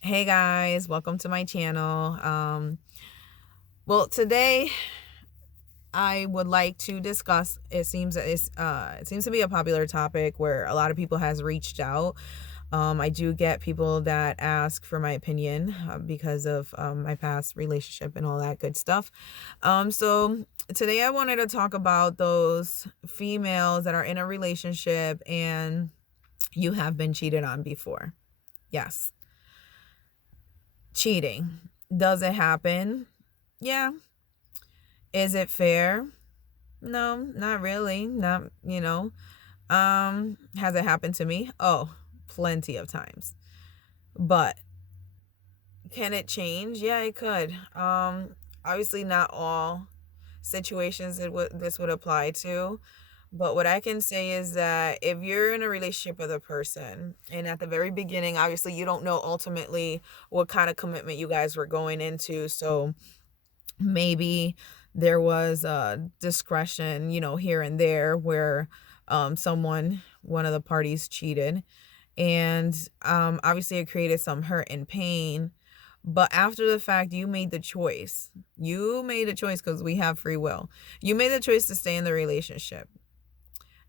Hey guys, welcome to my channel. Today I would like to discuss. It seems to be a popular topic where a lot of people has reached out. I do get people that ask for my opinion because of my past relationship and all that good stuff. So today I wanted to talk about those females that are in a relationship and you have been cheated on before. Yes, cheating. Does it happen? Yeah. Is it fair? No, not really. Has it happened to me? Oh, plenty of times. But can it change? Yeah, it could. Obviously not all situations this would apply to, but what I can say is that if you're in a relationship with a person and at the very beginning, obviously you don't know ultimately what kind of commitment you guys were going into, so maybe there was a discretion, here and there where one of the parties cheated. And obviously, it created some hurt and pain. But after the fact, you made the choice. You made a choice because we have free will. You made the choice to stay in the relationship.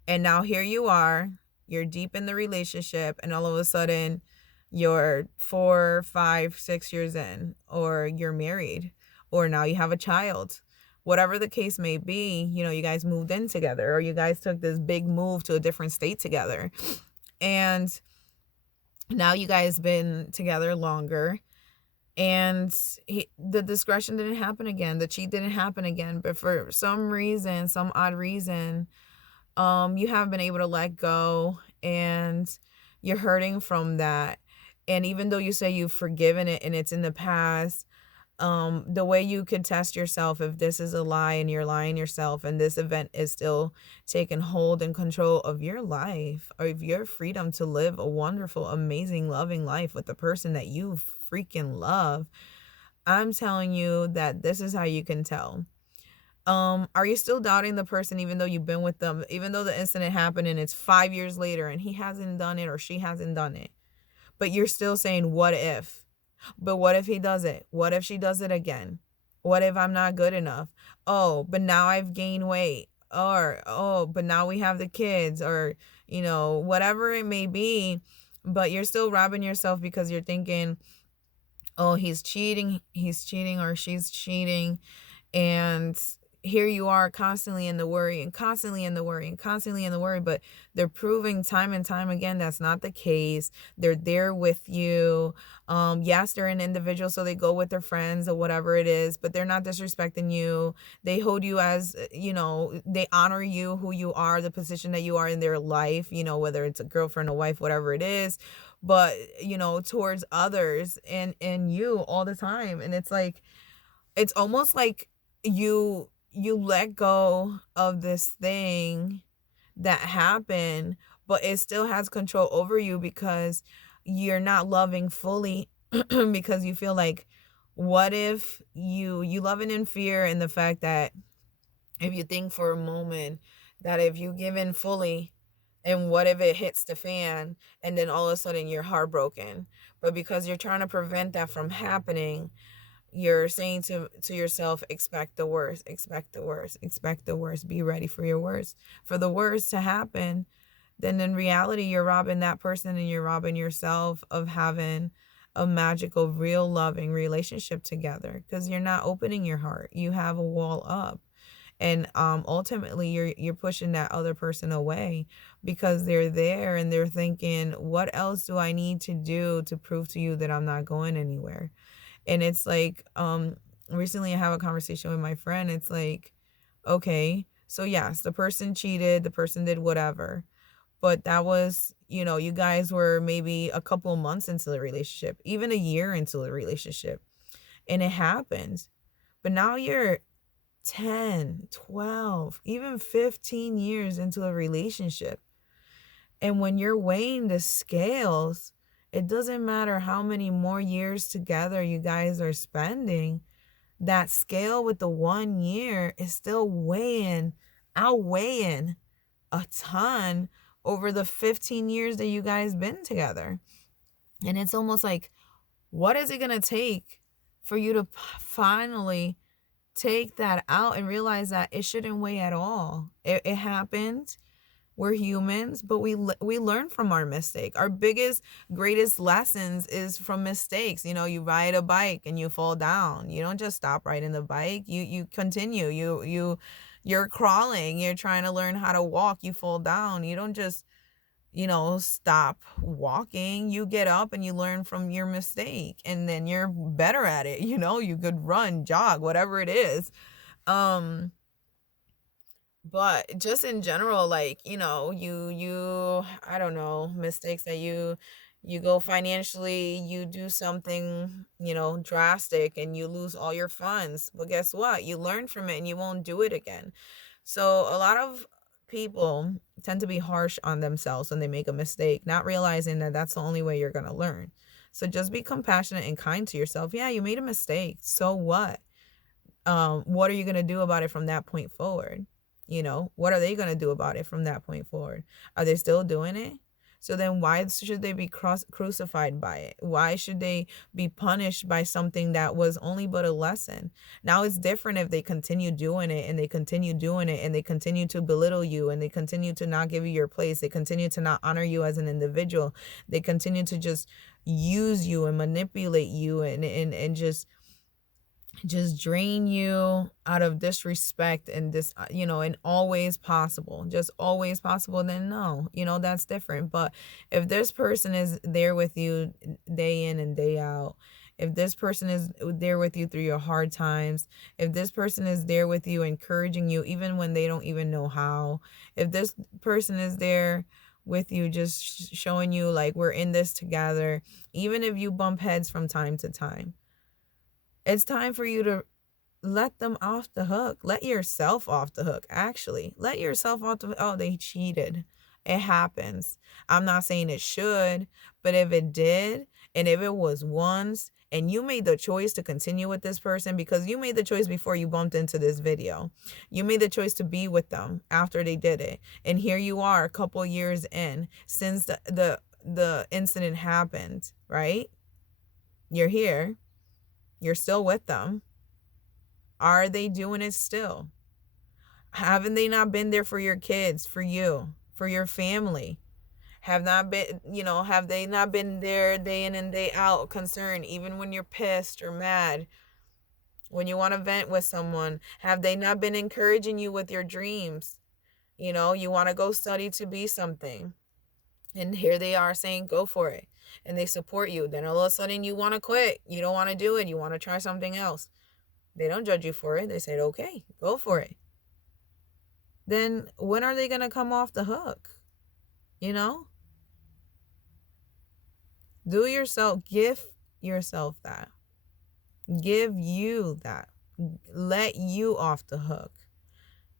And now here you are, you're deep in the relationship, and all of a sudden, you're 4, 5, 6 years in, or you're married, or now you have a child. Whatever the case may be, you guys moved in together, or you guys took this big move to a different state together. And now you guys been together longer, and the discretion didn't happen again. The cheat didn't happen again. But for some reason, some odd reason, you haven't been able to let go, and you're hurting from that. And even though you say you've forgiven it and it's in the past, the way you could test yourself if this is a lie and you're lying yourself and this event is still taking hold and control of your life, or of your freedom to live a wonderful, amazing, loving life with the person that you freaking love, I'm telling you that this is how you can tell. Are you still doubting the person even though you've been with them, even though the incident happened and it's 5 years later and he hasn't done it or she hasn't done it? But you're still saying, what if? But what if he does it? What if she does it again? What if I'm not good enough? Oh, but now I've gained weight. Or, oh, but now we have the kids, or, whatever it may be. But you're still robbing yourself because you're thinking, oh, he's cheating, or she's cheating. And here you are constantly in the worry and constantly in the worry and constantly in the worry, but they're proving time and time again that's not the case. They're there with you. Yes, they're an individual, so they go with their friends or whatever it is, but they're not disrespecting you. They hold you as, they honor you, who you are, the position that you are in their life, whether it's a girlfriend, a wife, whatever it is, but towards others and you all the time. And it's like, it's almost like you let go of this thing that happened, but it still has control over you because you're not loving fully because you feel like, what if you love it in fear, and the fact that if you think for a moment that if you give in fully, and what if it hits the fan and then all of a sudden you're heartbroken? But because you're trying to prevent that from happening, you're saying to yourself, expect the worst, expect the worst, expect the worst, be ready for your worst, for the worst to happen. Then in reality, you're robbing that person and you're robbing yourself of having a magical, real loving relationship together, because you're not opening your heart. You have a wall up. And ultimately you're pushing that other person away because they're there and they're thinking, what else do I need to do to prove to you that I'm not going anywhere? And it's like, recently I have a conversation with my friend. It's like, okay, so yes, the person cheated, the person did whatever. But that was, you guys were maybe a couple of months into the relationship, even a year into the relationship. And it happened. But now you're 10, 12, even 15 years into a relationship. And when you're weighing the scales, it doesn't matter how many more years together you guys are spending. That scale with the 1 year is still outweighing a ton over the 15 years that you guys been together. And it's almost like, What is it going to take for you to finally take that out and realize that it shouldn't weigh at all? It happened. We're humans, but we learn from our mistake. Our biggest, greatest lessons is from mistakes. You know, you ride a bike and you fall down. You don't just stop riding the bike. You continue. You're crawling. You're trying to learn how to walk. You fall down. You don't just, stop walking. You get up and you learn from your mistake, and then you're better at it. You could run, jog, whatever it is. But just in general, like, you I don't know, mistakes that you go financially, you do something, drastic, and you lose all your funds. But guess what? You learn from it and you won't do it again. So a lot of people tend to be harsh on themselves when they make a mistake, not realizing that that's the only way you're going to learn. So just be compassionate and kind to yourself. Yeah, you made a mistake. So what? What are you going to do about it from that point forward? What are they going to do about it from that point forward? Are they still doing it? So then why should they be crucified by it? Why should they be punished by something that was only but a lesson? Now it's different if they continue doing it and they continue doing it and they continue to belittle you and they continue to not give you your place. They continue to not honor you as an individual. They continue to just use you and manipulate you and just drain you out of disrespect and this, and always possible, just always possible, then no, that's different. But if this person is there with you day in and day out, if this person is there with you through your hard times, if this person is there with you encouraging you even when they don't even know how, if this person is there with you just showing you like we're in this together, even if you bump heads from time to time, it's time for you to let them off the hook. Let yourself off the hook, actually. Let yourself off the hook. Oh, they cheated. It happens. I'm not saying it should, but if it did, and if it was once, and you made the choice to continue with this person because you made the choice before you bumped into this video. You made the choice to be with them after they did it. And here you are a couple years in since the incident happened, right? You're here. You're still with them. Are they doing it still? Haven't they not been there for your kids, for you, for your family? Have they not been there day in and day out, concerned, even when you're pissed or mad, when you want to vent with someone? Have they not been encouraging you with your dreams? You want to go study to be something. And here they are saying, go for it. And they support you. Then all of a sudden you want to quit. You don't want to do it. You want to try something else. They don't judge you for it. They said, okay, go for it. Then when are they going to come off the hook? Do yourself, give yourself that. Give you that. Let you off the hook.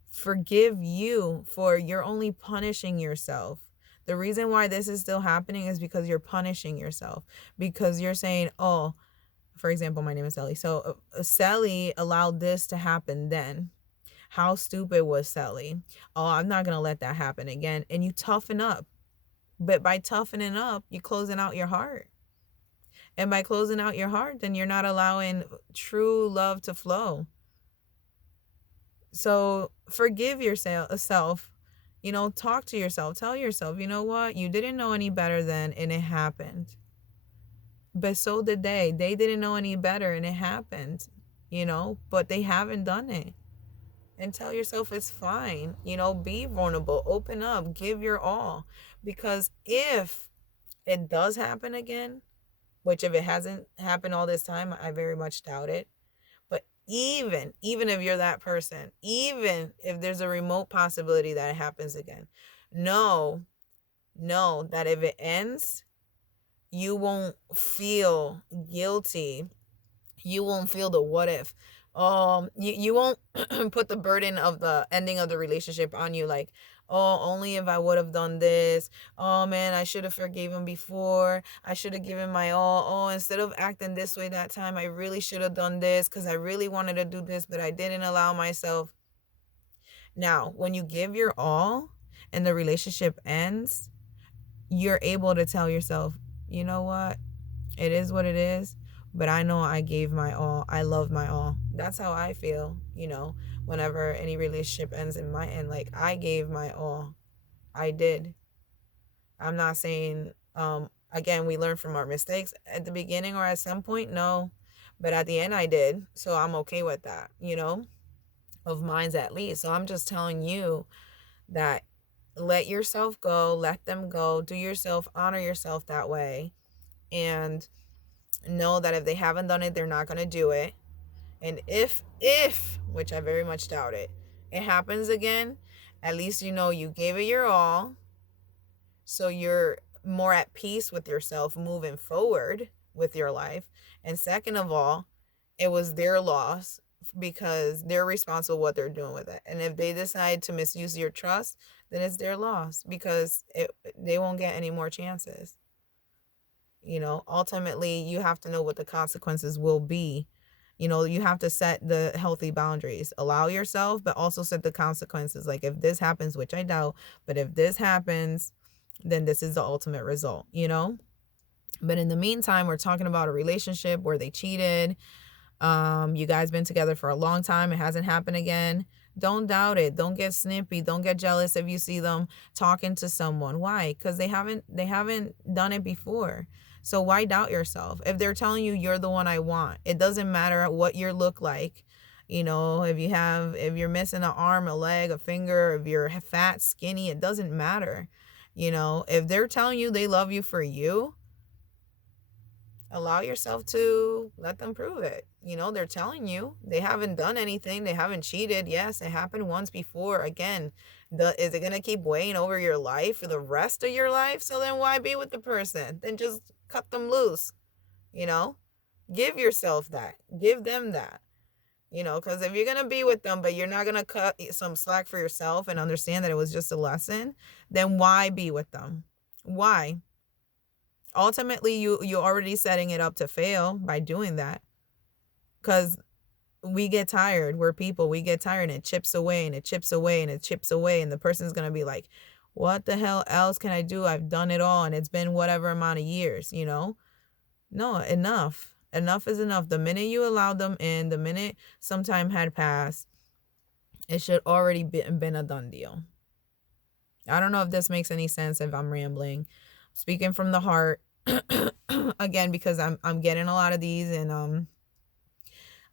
Forgive you for you're only punishing yourself. The reason why this is still happening is because you're punishing yourself. Because you're saying, oh, for example, my name is Sally. So Sally allowed this to happen then. How stupid was Sally? Oh, I'm not going to let that happen again. And you toughen up. But by toughening up, you're closing out your heart. And by closing out your heart, then you're not allowing true love to flow. So forgive yourself. Talk to yourself. Tell yourself, you know what? You didn't know any better then, and it happened. But so did they. They didn't know any better, and it happened. But they haven't done it. And tell yourself it's fine. Be vulnerable. Open up. Give your all. Because if it does happen again, which if it hasn't happened all this time, I very much doubt it. But even if you're that person, even if there's a remote possibility that it happens again, know that if it ends, you won't feel guilty. You won't feel the what if. You won't put the burden of the ending of the relationship on you, like, oh, only if I would have done this. Oh man, I should have forgave him before. I should have given my all. Oh, instead of acting this way that time, I really should have done this because I really wanted to do this, but I didn't allow myself. Now, when you give your all and the relationship ends, you're able to tell yourself, you know what? It is what it is. But I know I gave my all. I love my all. That's how I feel, whenever any relationship ends in my end. Like, I gave my all. I did. I'm not saying, again, we learn from our mistakes at the beginning or at some point. No. But at the end, I did. So I'm okay with that, of mine's at least. So I'm just telling you that let yourself go, let them go, do yourself, honor yourself that way. And know that if they haven't done it, they're not going to do it. And if, which I very much doubt it happens again, at least you gave it your all. So you're more at peace with yourself moving forward with your life. And second of all, it was their loss because they're responsible what they're doing with it. And if they decide to misuse your trust, then it's their loss because they won't get any more chances. Ultimately, you have to know what the consequences will be. You have to set the healthy boundaries. Allow yourself, but also set the consequences. Like, if this happens, which I doubt, but if this happens, then this is the ultimate result, But in the meantime, we're talking about a relationship where they cheated. You guys been together for a long time. It hasn't happened again. Don't doubt it. Don't get snippy. Don't get jealous if you see them talking to someone. Why? Because they haven't done it before. So why doubt yourself? If they're telling you you're the one I want, it doesn't matter what you look like. If you're missing an arm, a leg, a finger, if you're fat, skinny, it doesn't matter. If they're telling you they love you for you, allow yourself to let them prove it. They're telling you they haven't done anything. They haven't cheated. Yes, it happened once before. Again, is it going to keep weighing over your life for the rest of your life? So then why be with the person? Then just cut them loose. Give yourself that. Give them that. Because if you're going to be with them, but you're not going to cut some slack for yourself and understand that it was just a lesson, then why be with them? Why? Ultimately, you're already setting it up to fail by doing that. Because we get tired. We're people. We get tired and it chips away and it chips away and it chips away. And the person's going to be like, what the hell else can I do? I've done it all and it's been whatever amount of years, No, enough. Enough is enough. The minute you allowed them in, the minute some time had passed, it should already been a done deal. I don't know if this makes any sense if I'm rambling. Speaking from the heart, again, because I'm getting a lot of these, and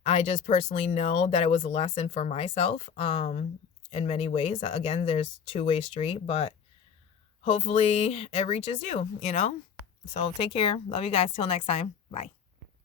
I just personally know that it was a lesson for myself in many ways. Again, there's two-way street, but hopefully it reaches you, So take care. Love you guys. Till next time. Bye.